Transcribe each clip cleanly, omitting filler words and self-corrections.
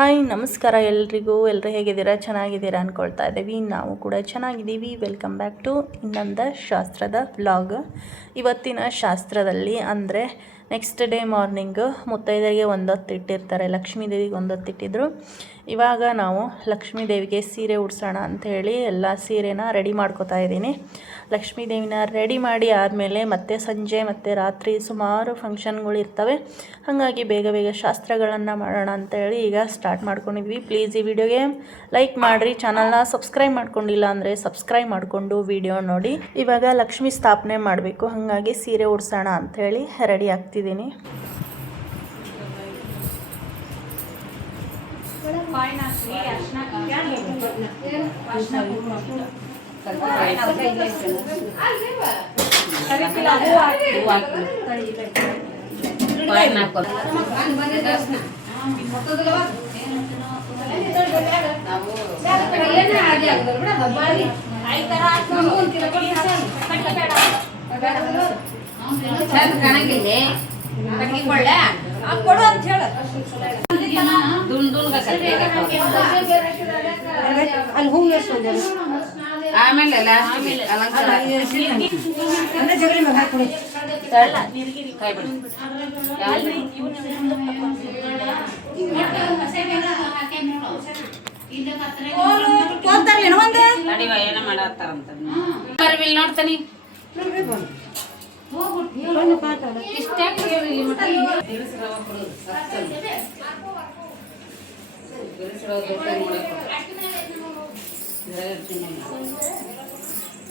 Hi ನಮಸ್ಕಾರ ಎಲ್ಲರೂ ಹೇಗಿದ್ದೀರಾ? ಚೆನ್ನಾಗಿದ್ದೀರಾ ಅಂದ್ಕೊಳ್ತಾ ಇದ್ದೀವಿ. ನಾವು ಕೂಡ ಚೆನ್ನಾಗಿದ್ದೀವಿ. ವೆಲ್ಕಮ್ ಬ್ಯಾಕ್ ಟು ಇನ್ನೊಂದು ಶಾಸ್ತ್ರದ ವ್ಲಾಗ್. ಇವತ್ತಿನ ಶಾಸ್ತ್ರದಲ್ಲಿ ಅಂದರೆ ನೆಕ್ಸ್ಟ್ ಡೇ ಮಾರ್ನಿಂಗು ಮುತ್ತೈದೆಗೆ ಒಂದೊತ್ತು ಇಟ್ಟಿರ್ತಾರೆ, ಲಕ್ಷ್ಮೀ ದೇವಿಗೆ ಒಂದೊತ್ತು ಇಟ್ಟಿದ್ರು. ಇವಾಗ ನಾವು ಲಕ್ಷ್ಮೀ ದೇವಿಗೆ ಸೀರೆ ಉಡ್ಸೋಣ ಅಂಥೇಳಿ ಎಲ್ಲ ಸೀರೆನ ರೆಡಿ ಮಾಡ್ಕೋತಾ ಇದ್ದೀನಿ. ಲಕ್ಷ್ಮೀ ದೇವಿನ ರೆಡಿ ಮಾಡಿ ಆದಮೇಲೆ ಮತ್ತೆ ಸಂಜೆ ಮತ್ತು ರಾತ್ರಿ ಸುಮಾರು ಫಂಕ್ಷನ್ಗಳು ಇರ್ತವೆ. ಹಾಗಾಗಿ ಬೇಗ ಬೇಗ ಶಾಸ್ತ್ರಗಳನ್ನು ಮಾಡೋಣ ಅಂಥೇಳಿ ಈಗ ಸ್ಟಾರ್ಟ್ ಮಾಡ್ಕೊಂಡಿದ್ವಿ. ಪ್ಲೀಸ್ ಈ ವಿಡಿಯೋಗೆ ಲೈಕ್ ಮಾಡಿರಿ, ಚಾನಲ್ನ ಸಬ್ಸ್ಕ್ರೈಬ್ ಮಾಡ್ಕೊಂಡಿಲ್ಲ ಅಂದರೆ ಸಬ್ಸ್ಕ್ರೈಬ್ ಮಾಡಿಕೊಂಡು ವಿಡಿಯೋ ನೋಡಿ. ಇವಾಗ ಲಕ್ಷ್ಮೀ ಸ್ಥಾಪನೆ ಮಾಡಬೇಕು, ಹಾಗಾಗಿ ಸೀರೆ ಉಡ್ಸೋಣ ಅಂಥೇಳಿ ರೆಡಿ ಆಗ್ತಿದ್ದೀನಿ. ಆಮೇಲೆ ಏನ ಮಾಡತ್ತಾರಂತ ನೋಡ್ತಾನಿ.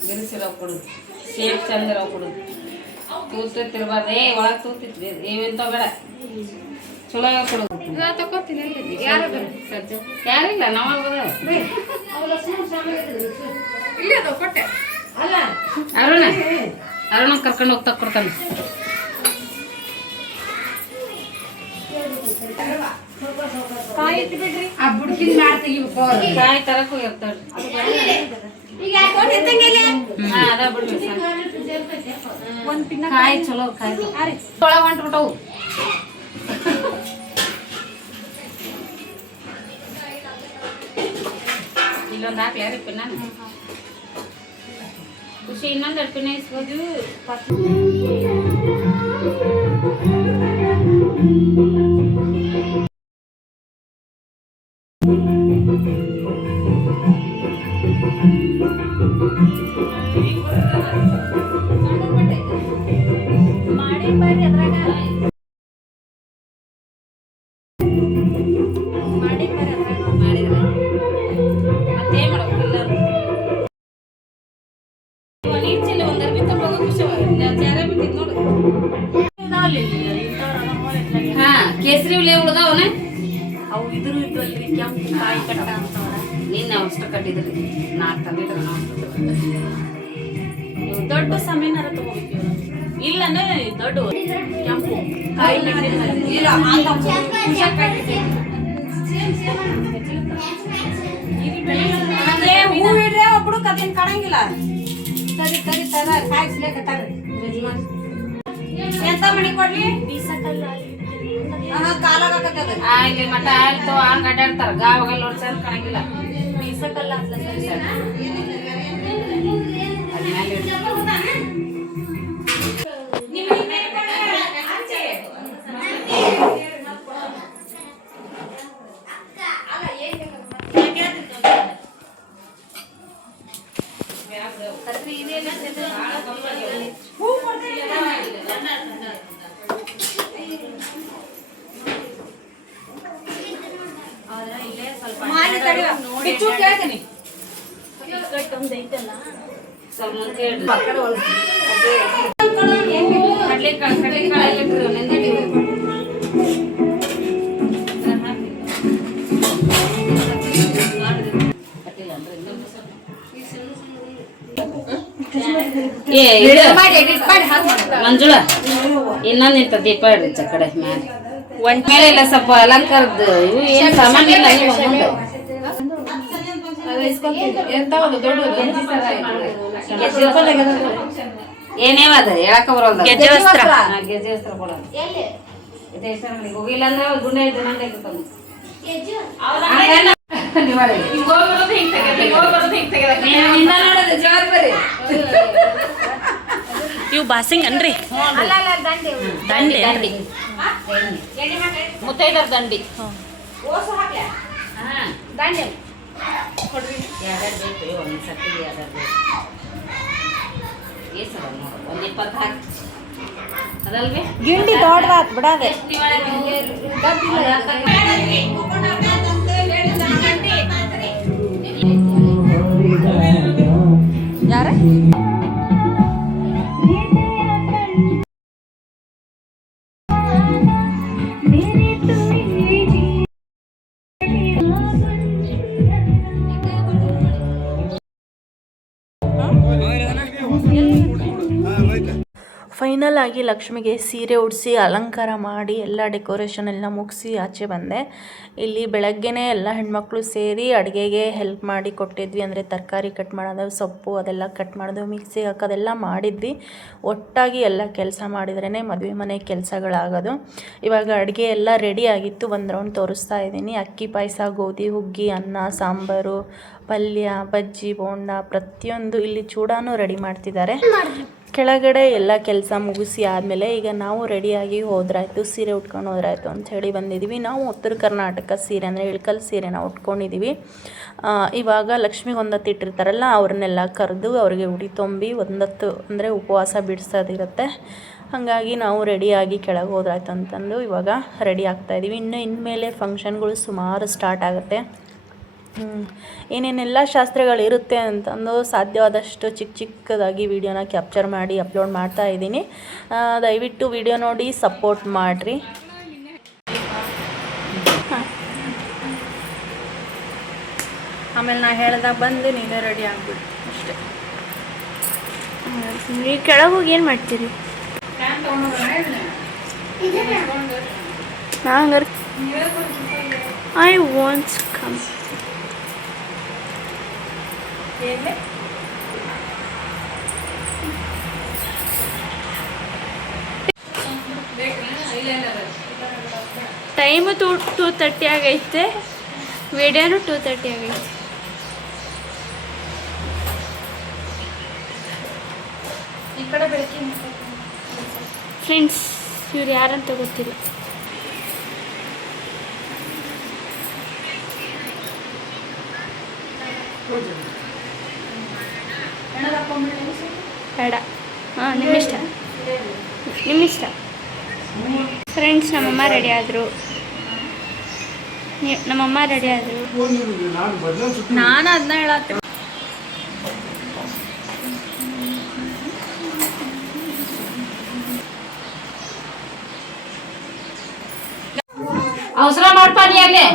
ಗಿರಿಸಿರೋ ಕೊಡು, ಶೇಪ್ ಚಂದ ಕೊಡು. ತೂತಿರ್ಬಾರ್ದು, ಒಳಗೆ ತೂತಿತ್ತು ಏವೆಂತ ಬೇಡ, ಚಲೋ ಕೊಡು. ತಗೋತೀನಿ ಯಾರಿಲ್ಲ ನಾವು ಅರುಣ ಕರ್ಕೊಂಡು ಹೋಗ್ತಾ ಕೊಡ್ತಾನೆ. ಕಾಯಿ ತರಕ್ ಹೋಗಿರ್ತಾರ. ಕಾಯಿ ಚಲೋ ಕಾಯಿ ಒಳಗೆ ಹೊಂಟ್ಬಿಟ್ಟವು. ಇಲ್ಲೊಂದು ಹಾಕ್ಲಿ ಯಾರು ಪಿನ್ನ ಖುಷಿ ಇನ್ನೊಂದು ಎರಡು ಪಿನ್ನ ಇಸ್ಬೋದು. ಕೇಸರಿ ಹುಲಿ ಉಳ್ದಾವನ ಅವು ಇದ್ರು ಇದ್ವಲ್ರಿ ಕೆಂಪು ಕಾಯಿ ಕಟ್ಟ ಅಂತವರ. ನಿನ್ನ ಅಷ್ಟು ಕಟ್ಟಿದ್ರಿ ನಾಲ್ಕು ತಂದಿದ್ರು ನಾವು. ದೊಡ್ಡ ಸಮಯನಾರ ತಗೋಬೇಕು. ಇಲ್ಲನೇ ದೊಡ್ಡ ಕೆಂಪು ಕಾಯಿ ಹೂವಿಡ್ರೆ ಒಬ್ರು ಕದೇನ್ ಕಾಣಂಗಿಲ್ಲ. ಸರಿ ಸರಿ ತರ ಕಾಯಿಸ್ಲೇಕತ್ತಾರ. ಎಂತ ಮಣಿ ಕೊಡ್ಲಿ? ಬೀಸಕಲ್ಲ ಇಲ್ಲಿ ಮಠ ಆಯ್ತು ಹಂಗ ಅಡ್ಡಾಡ್ತಾರ. ಗಾವಾಗಲ್ಲ ನೋಡಿ ಚಂದ ಕಾಣಂಗಿಲ್ಲ. ಬೀಸಕಲ್ಲ ಮಂಜುಳ ಇನ್ನೊಂದು ಇಂತ ದೀಪ ಇಡ್ರಿ ಕಡೆ ಮೇಲೆ ಒಂದ್ ಮೇಲೆ ಇಲ್ಲ ಸ್ವಲ್ಪ ಅಲಂಕಾರದ ಇವು ಏನ್ ಸಾಮಾನ ಇಲ್ಲ. ಏನೇವ ಅದ ಹೇಳಕ ಬರೋಲ್ಲ. ಗೆಜ್ಜೆ ವಸ್ತ್ರ ಕೊಡೋದು ಹೋಗಿಲ್ಲ ಅಂದ್ರೆ ಗುಂಡೆ ಮಾಡಿ ಜವಾಬ್ದಾರಿ ಇವು ಬಾಸಿಂಗ್ ಅನ್ರಿ ದಂಡೆ ಅನ್ರಿ ಮುತ್ತೈದರ ದಂಡಿ ದಂಡೆ ಕೊಡ್ರಿ ಯಾರ್ಯಾರು ಬೇಕು ಒಂದು ಸತ್ತಿಗೆ ಯಾರ್ಯಾರು ಬೇಕು ಏಸರ ನೋಡು ಒಂದು 20 ಹಾಕಿ ಅದಲ್ವೇ ಗಿಂಡಿ ದೊಡ್ಡದಾತ್ ಬಿಡದೆ ಯಾರ ಫೈನಲ್ ಆಗಿ ಲಕ್ಷ್ಮಿಗೆ ಸೀರೆ ಉಡಿಸಿ ಅಲಂಕಾರ ಮಾಡಿ ಎಲ್ಲ ಡೆಕೋರೇಷನ್ ಎಲ್ಲ ಮುಗಿಸಿ ಆಚೆ ಬಂದೆ. ಇಲ್ಲಿ ಬೆಳಗ್ಗೆನೇ ಎಲ್ಲ ಹೆಣ್ಮಕ್ಳು ಸೇರಿ ಅಡುಗೆಗೆ ಹೆಲ್ಪ್ ಮಾಡಿ ಕೊಟ್ಟಿದ್ವಿ. ಅಂದರೆ ತರಕಾರಿ ಕಟ್ ಮಾಡೋದು, ಸೊಪ್ಪು ಅದೆಲ್ಲ ಕಟ್ ಮಾಡೋದು, ಮಿಕ್ಸಿಗೆ ಹಾಕೋದೆಲ್ಲ ಮಾಡಿದ್ವಿ. ಒಟ್ಟಾಗಿ ಎಲ್ಲ ಕೆಲಸ ಮಾಡಿದ್ರೇ ಮದುವೆ ಮನೆ ಕೆಲಸಗಳಾಗೋದು. ಇವಾಗ ಅಡುಗೆ ಎಲ್ಲ ರೆಡಿ ಆಗಿತ್ತು, ಒಂದು ರೌಂಡ್ ತೋರಿಸ್ತಾ ಇದ್ದೀನಿ. ಅಕ್ಕಿ ಪಾಯಸ, ಗೋಧಿ ಹುಗ್ಗಿ, ಅನ್ನ, ಸಾಂಬಾರು, ಪಲ್ಯ, ಬಜ್ಜಿ, ಬೋಂಡ ಪ್ರತಿಯೊಂದು. ಇಲ್ಲಿ ಚೂಡಾನು ರೆಡಿ ಮಾಡ್ತಿದ್ದಾರೆ. ಕೆಳಗಡೆ ಎಲ್ಲ ಕೆಲಸ ಮುಗಿಸಿ ಆದಮೇಲೆ ಈಗ ನಾವು ರೆಡಿಯಾಗಿ ಹೋದ್ರಾಯ್ತು, ಸೀರೆ ಉಟ್ಕೊಂಡು ಹೋದ್ರಾಯ್ತು ಅಂಥೇಳಿ ಬಂದಿದ್ದೀವಿ. ನಾವು ಉತ್ತರ ಕರ್ನಾಟಕ ಸೀರೆ ಅಂದರೆ ಇಳ್ಕಲ್ ಸೀರೆನ ಉಟ್ಕೊಂಡಿದ್ದೀವಿ. ಇವಾಗ ಲಕ್ಷ್ಮಿಗೆ ಒಂದತ್ತು ಇಟ್ಟಿರ್ತಾರಲ್ಲ, ಅವ್ರನ್ನೆಲ್ಲ ಕರೆದು ಅವ್ರಿಗೆ ಉಡಿ ತುಂಬಿ ಒಂದತ್ತು ಅಂದರೆ ಉಪವಾಸ ಬಿಡಿಸೋದಿರುತ್ತೆ. ಹಾಗಾಗಿ ನಾವು ರೆಡಿಯಾಗಿ ಕೆಳಗೆ ಹೋದ್ರಾಯ್ತು ಅಂತಂದು ಇವಾಗ ರೆಡಿ ಆಗ್ತಾಯಿದ್ದೀವಿ. ಇನ್ಮೇಲೆ ಫಂಕ್ಷನ್ಗಳು ಸುಮಾರು ಸ್ಟಾರ್ಟ್ ಆಗುತ್ತೆ. ಏನೇನೆಲ್ಲ ಶಾಸ್ತ್ರಗಳಿರುತ್ತೆ ಅಂತಂದು ಸಾಧ್ಯವಾದಷ್ಟು ಚಿಕ್ಕದಾಗಿ ವಿಡಿಯೋನ ಕ್ಯಾಪ್ಚರ್ ಮಾಡಿ ಅಪ್ಲೋಡ್ ಮಾಡ್ತಾ ಇದ್ದೀನಿ. ದಯವಿಟ್ಟು ವಿಡಿಯೋ ನೋಡಿ ಸಪೋರ್ಟ್ ಮಾಡಿರಿ. ಆಮೇಲೆ ನಾ ಹೇಳ್ದಾಗ ಬಂದು ನೀವೇ ರೆಡಿ ಆಗ್ಬಿಡಿ ಅಷ್ಟೇ. ನೀವು ಕೆಳಗೆ ಹೋಗಿ ಏನು ಮಾಡ್ತೀರಿ? ಹಂಗಾರೆ ಐ ವಾಂಟ್ಸ್ ಕಮ್. ಟೈಮು 2:30 ಆಗೈತೆ, ವಿಡಿಯೋನು 2:30 ಆಗೈತೆ. ಫ್ರೆಂಡ್ಸ್, ಇವ್ರು ಯಾರಂತ ಗೊತ್ತಿಲ್ಲ. ಬೇಡ, ಹಾಂ ನಿಮ್ಮಿಷ್ಟ. ಫ್ರೆಂಡ್ಸ್, ನಮ್ಮಮ್ಮ ರೆಡಿ ಆದರು. ನಾನು ಅದನ್ನ ಹೇಳತ್ತೆ. ಅವಸರ ಮಾಡ್ತಾನಿ ಅಲ್ಲೇ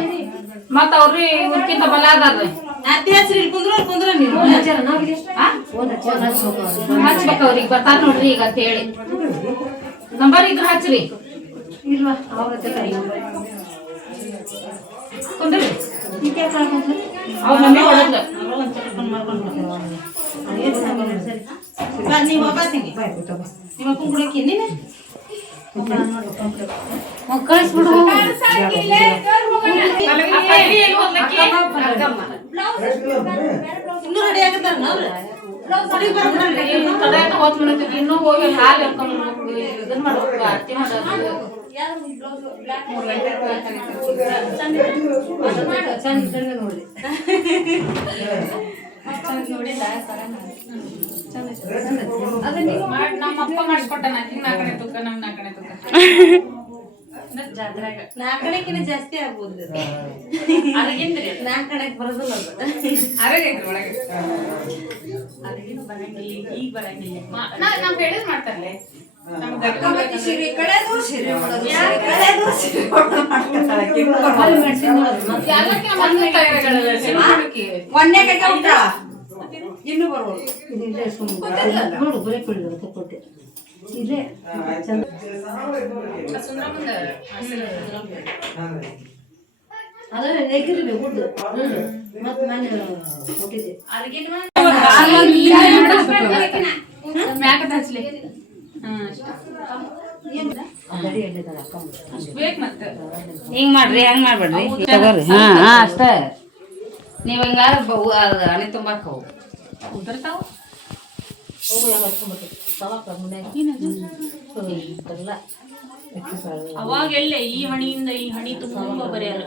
ಮತ್ತ ಅವ್ರಿ ಇವ್ರಕ್ಕಿಂತ ಬಲ ಅದಾರ್ರಿ. ಹಚ್ಬೇಕ ಅವ್ರಿಗೆ ಬರ್ತಾರ ನೋಡ್ರಿ ಈಗ ಅಂತ ಹೇಳಿ. ನಂಬರ್ ಇದ್ರ ಹಚ್ಚ್ರಿ. ಕುಂದ್ರಿ ಅವ್ರ ಮಮ್ಮಿ ಹೊಡದ್ಲ. ಕಳಿಸ್ಬಿಡು. ಇನ್ನೂ ಹೋಗಿ ಹಾಲು ಎರ್ಕೊಂಡು ಇದನ್ನ ಮಾಡ್ಬೇಕು, ಆರತಿ ಮಾಡೋದು. ನಮ್ಮಪ್ಪ ಮಾಡಿಸ್ಕೊಟ್ಟ. ನಾಲ್ಕನೇ ತುಕ್ಕ, ನಮ್ 4ನೇ ತುಕ್ಕ ನಾಲ್ಕಣಕ್ಕಿನ ಜಾಸ್ತಿ ಆಗ್ಬೋದು. ಅರಗಿಂದ್ರಿ 4ಕಣಕ್ ಬರೋದಿಲ್ಲ. ಅರಗೈತ್ರಿ ಒಳಗೆ ಅರಗಿನ ಬರಂಗಿಲ್ಲ, ಈಗ ಬರಂಗಿಲ್ಲ. ನಮ್ ಹೇಳಿದ್ ಮಾಡ್ತಾರಲ್ಲ, ಇನ್ನು ಬರ್ಬೋದು. ಇಲ್ಲೇ ಹಿಂಗ್ ಮಾಡ್ರಿ, ಹಂಗ್ ಮಾಡ್ಬೇಡ್ರಿ. ತಗೋರಿ. ಅಷ್ಟ ನೀವು ಹಿಂಗಾದ್ರೆ ಬಹು ಹಣೆ ತುಂಬಾಕವು ಉದುರ್ತಾವ ಅವಾಗೆಲ್ಲ ಈ ಹಣಿಯಿಂದ ಈ ಹಣಿ ತುಂಬಾ ಬರೆಯಲ್ಲ.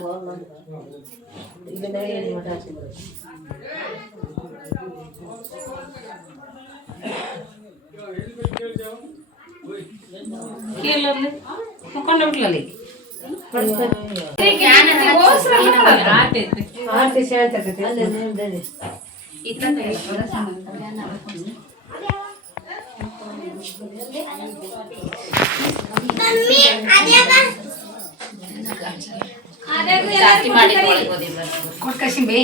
ಕೇಳಲ್ಲಿ ಮುಖಂಡ ಬಿಟ್ಲಲ್ಲಿ ಜಾಸ್ತಿ ಮಾಡಿ ಕೊಟ್ಕಸಿ ಬೇ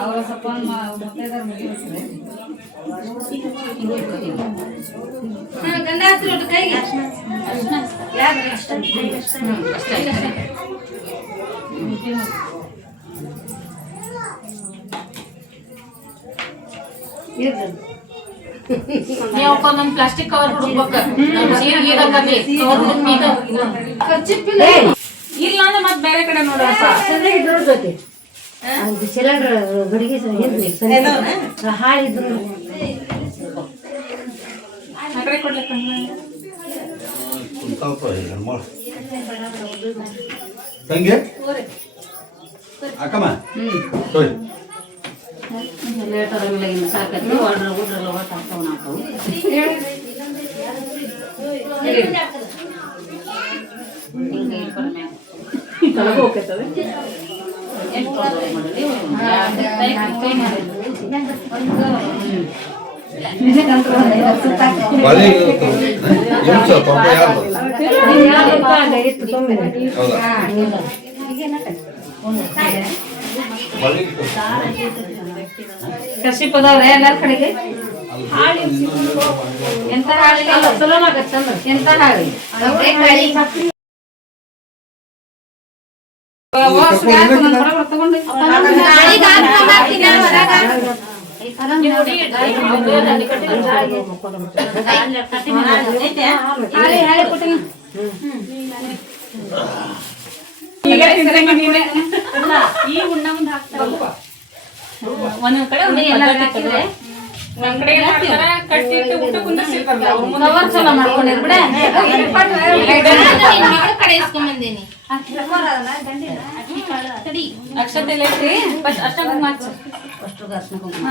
ಅವರ ಸ್ವಲ್ಪ ಗಂಧ ಹತ್ತಿರ ಕೈಗೆ ನೀವು ಒಂದೊಂದು ಪ್ಲಾಸ್ಟಿಕ್ ಕವರ್ ಹುಡುಕ್ಬೇಕು. ಇಲ್ಲ ಅಂದ್ರೆ ಮತ್ತೆ ಬೇರೆ ಕಡೆ ನೋಡ ಸಿಲಿಂಡರ್ ಗಡಿಗೆ ಹಾಳಿದ್ರು ಆ ಕಡೆ ಕೊಡ್ಲಿಕ್ಕೆ ತಂಗೆ ಅಕ್ಕಮ್ಮ ಸರಿ ಲೇಟರ್ ಸಾಕೈತಿ ಆರ್ಡ್ರ್ ಊಡ್ರೆಲ್ಲ ಒಟ್ಟು ಹಾಕ್ತಾವ ನಾವು ಕಸಿ ಪದವ್ರೆ ಎಲ್ಲರ ಕಡೆಗೆ ಎಂತ ಹಾಳಿ ಎಂತ ಹಾಳಿ ಈ ಉಣ್ಣ ಮುಂದೆ ಹಾಕ್ತಾರೆ ಒಂದೊಂದ್ ಕಡೆ ಒಂದ್ ಕಡೆ ಕಟ್ಟಿಟ್ಟು ಊಟ ಕುಂದಿರ್ಸಿರ್ತಾರಲ್ಲ ಅವ್ರ ಮುಂದೆ ಚಲೋ ಮಾಡ್ಕೊಂಡಿರ್ ಬಿಡ ಅಕ್ಷತೆ ಎಲ್ಲ ಐತ್ರಿ ಅಷ್ಟ ಕುಂಕುಮ ಹಚ್ಚು. ಅಷ್ಟು ಅರ್ಶನ ಕುಂಕುಮ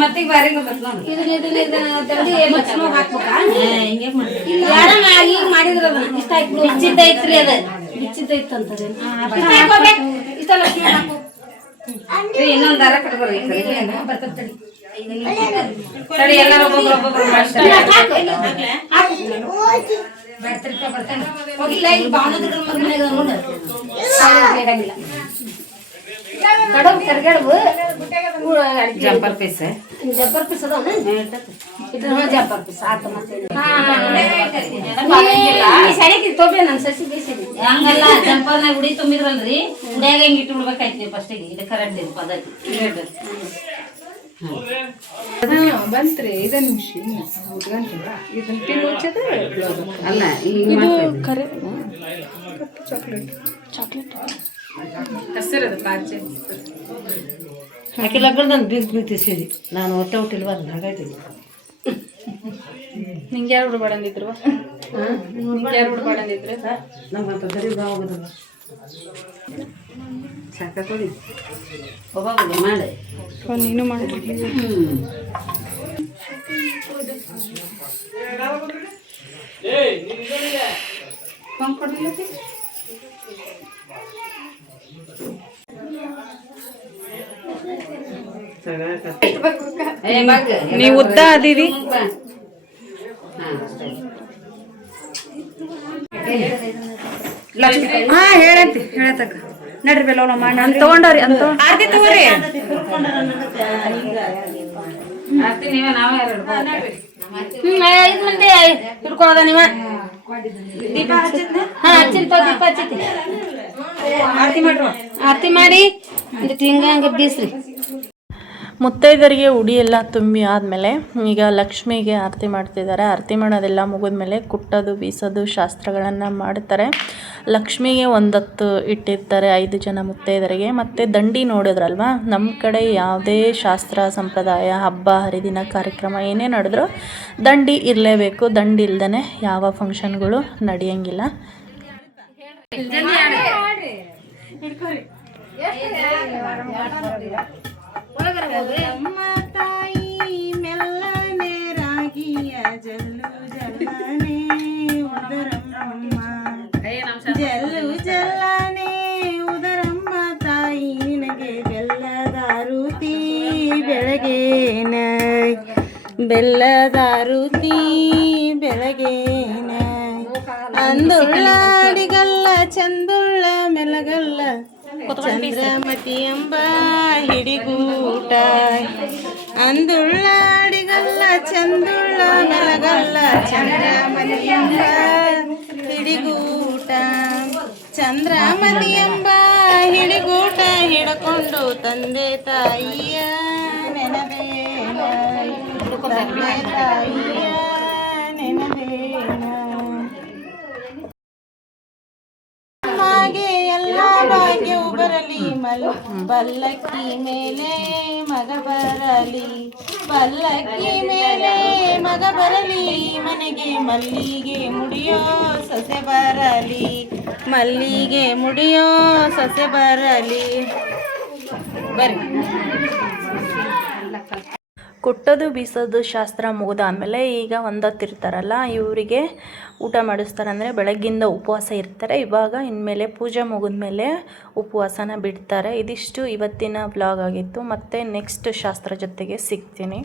ಮತ್ತಿಗೆ ಬಾರಿ ಮಾಡಿದ್ರ ಇಷ್ಟ ಆಯ್ತು ಬಿಚ್ಚಿದ್ದೈತ್ರಿ ಅದ ಬಿಚ್ಚಿದ್ದೈತಂತದ ಇನ್ನೊಂದ್ ದಾರ ಕಟ್ಕೋರಿ ಬರ್ತದೆ ತಡಿ ಎಲ್ಲರೂ ಒಬ್ಬೊಬ್ಬರು ಮಾಡ್ತಾರೆ ಹೋಗಿಲ್ಲ ಈಗ ಭಾವನಗರ ಮಗನಾಗ ನೋಡು ಕಡಬ್ ಕರ್ಗಡಬು ಜಂಪರ್ ಪೀಸ್ ಅದಾವ ಜಂಪರ್ ಪೀಸ್ ಆತ ಮತ್ತೆ ಸಡಿಗೆ ತೊಬೆ ನನ್ನ ಸಸಿ ಬೇಸಿಗೆ ಹಂಗಲ್ಲ ಜಂಪರ್ನಾಗ ಉಡಿ ತುಂಬಿದ್ರಲ್ರಿ ಉಡಿಯಾಗ ಹಿಂಗೆ ಇಟ್ಟು ಬಿಡ್ಬೇಕಾಯ್ತು ಫಸ್ಟಿಗೆ ಇದು ಕರೆಕ್ಟ್ ಇದು ಪದ್ಧತಿ ಬಂತ್ರಿ 5 ನಿಮಿಷ ಇದನ್ನ ಪಿನ್ ಮುಚ್ಚದ ಅಲ್ಲ ಇದು ಕರೆ ಚಾಕ್ಲೇಟ್ ಹಸಿರದ ಪಾಚೆ ಆಕೆ ಲಗ್ನದಂದು ಬೀಗ್ತಿ ಸೇರಿ ನಾನು ಹೊಟ್ಟೆ ಹುಟ್ಟಿಲ್ವ ಹಾಗಾಯ್ತು ನಿಂಗೆ ಯಾರು ಹುಡುಗ ಅಂದಿದ್ರು ನಿಂಗೆ ಯಾರು ಹುಡುಗ ಅಂದಿದ್ರು ನಮ್ಗಂತ ದರಿದ್ರ ಹೋಗೋದಲ್ಲ ಸಾಕ ಕೊಡಿ ಒಬ್ಬೊಬ್ಬರು ಮಾಡಿ ನೀನು ಮಾಡಿ ಕೊಡಲಿಲ್ಲ ನೀವು ಉದ್ದ ಅದೀರಿ. ಹಾ ಹೇಳಂತಿ ಹೇಳತಕ್ಕ ನಡ್ರಿ ಬೆಲ್ಲ ಮಾಡಿ ನಾನು ತಗೊಂಡಾರಿ ಅಂತ ಆರ್ತಿ ತಗೋರಿ. ನೀವೇ ನಾವೇ ಎರಡು 5 ಮಂದಿ ಹಿಡ್ಕೊಳ್ಳೋದ ನೀವ. ದೀಪ ಹಚ್ಚಿದ್ನ? ಹಾ ಹಚ್ಚಿನ ದೀಪ ಹಚ್ಚೈತಿ. ಆರತಿ ಮಾಡಿ ಹಿಂಗ ಬೀಸ್ರಿ. ಮುತ್ತೈದರಿಗೆ ಉಡಿ ಎಲ್ಲ ತುಂಬಿ ಆದಮೇಲೆ ಈಗ ಲಕ್ಷ್ಮಿಗೆ ಆರತಿ ಮಾಡ್ತಿದ್ದಾರೆ. ಆರತಿ ಮಾಡೋದೆಲ್ಲ ಮುಗಿದ್ಮೇಲೆ ಕುಟ್ಟೋದು ಬೀಸೋದು ಶಾಸ್ತ್ರಗಳನ್ನು ಮಾಡ್ತಾರೆ. ಲಕ್ಷ್ಮಿಗೆ ಒಂದತ್ತು ಇಟ್ಟಿರ್ತಾರೆ 5 ಜನ ಮುತ್ತೈದರಿಗೆ. ಮತ್ತು ದಂಡಿ ನೋಡಿದ್ರಲ್ವ, ನಮ್ಮ ಕಡೆ ಯಾವುದೇ ಶಾಸ್ತ್ರ ಸಂಪ್ರದಾಯ ಹಬ್ಬ ಹರಿದಿನ ಕಾರ್ಯಕ್ರಮ ಏನೇ ನಡೆದ್ರೂ ದಂಡಿ ಇರಲೇಬೇಕು. ದಂಡಿ ಇಲ್ದೇ ಯಾವ ಫಂಕ್ಷನ್ಗಳು ನಡೆಯಂಗಿಲ್ಲ. ತಾಯಿ ಮೆಲ್ಲನೆ ರಾಗಿಯ ಜಲ್ಲು ಜಲ್ಲನೆ ಉದರಮ್ಮ ಜಲ್ಲು ಜಲ್ಲನೆ ಉದರಮ್ಮ ತಾಯಿ ನಿನಗೆ ಬೆಲ್ಲದಾರುತಿ ಬೆಳಗೇನ ಬೆಲ್ಲದಾರುತಿ ಬೆಳಗೇನ ಅಂದುಳ್ಳಾಡಿಗಲ್ಲ ಚಂದುಳ್ಳ ಮೆಲಗಲ್ಲ ಚಂದ್ರಮತಿ ಎಂಬ ಹಿಡಿಗೂಟ ಅಂದುಳ್ಳಾಡಿಗಲ್ಲ ಚಂದುಳ್ಳ ಮೆಲಗಲ್ಲ ಚಂದ್ರಮತಿ ಎಂಬ ಹಿಡಿಗೂಟ ಚಂದ್ರಮತಿ ಎಂಬ ಹಿಡಿಗೂಟ ಹಿಡ್ಕೊಂಡು ತಂದೆ ತಾಯಿಯ ನೆನಬೇನ ತಂದೆ ತಾಯಿಯ ನೆನಬೇನ ಹಾಗೆ ಎಲ್ಲ ಭಾಗ್ಯವು ಬರಲಿ ಪಲ್ಲಕ್ಕಿ ಮೇಲೆ ಮಗ ಬರಲಿ ಪಲ್ಲಕ್ಕಿ ಮೇಲೆ ಮಗ ಬರಲಿ ಮನೆಗೆ ಮಲ್ಲಿಗೆ ಮುಡಿಯೋ ಸೊಸೆ ಬರಲಿ ಮಲ್ಲಿಗೆ ಮುಡಿಯೋ ಸೊಸೆ ಬರಲಿ. ಬರ್ರಿ. ಕುಟ್ಟೋದು ಬೀಸೋದು ಶಾಸ್ತ್ರ ಮುಗಿದಾದ್ಮೇಲೆ ಈಗ ಒಂದೊತ್ತಿರ್ತಾರಲ್ಲ ಇವರಿಗೆ ಊಟ ಮಾಡಿಸ್ತಾರೆ. ಅಂದರೆ ಬೆಳಗ್ಗಿಂದ ಉಪವಾಸ ಇರ್ತಾರೆ. ಇವಾಗ ಇನ್ಮೇಲೆ ಪೂಜೆ ಮುಗಿದ್ಮೇಲೆ ಉಪವಾಸನ ಬಿಡ್ತಾರೆ. ಇದಿಷ್ಟು ಇವತ್ತಿನ ವ್ಲಾಗ್ ಆಗಿತ್ತು. ಮತ್ತು ನೆಕ್ಸ್ಟ್ ಶಾಸ್ತ್ರ ಜೊತೆಗೆ ಸಿಗ್ತೀನಿ.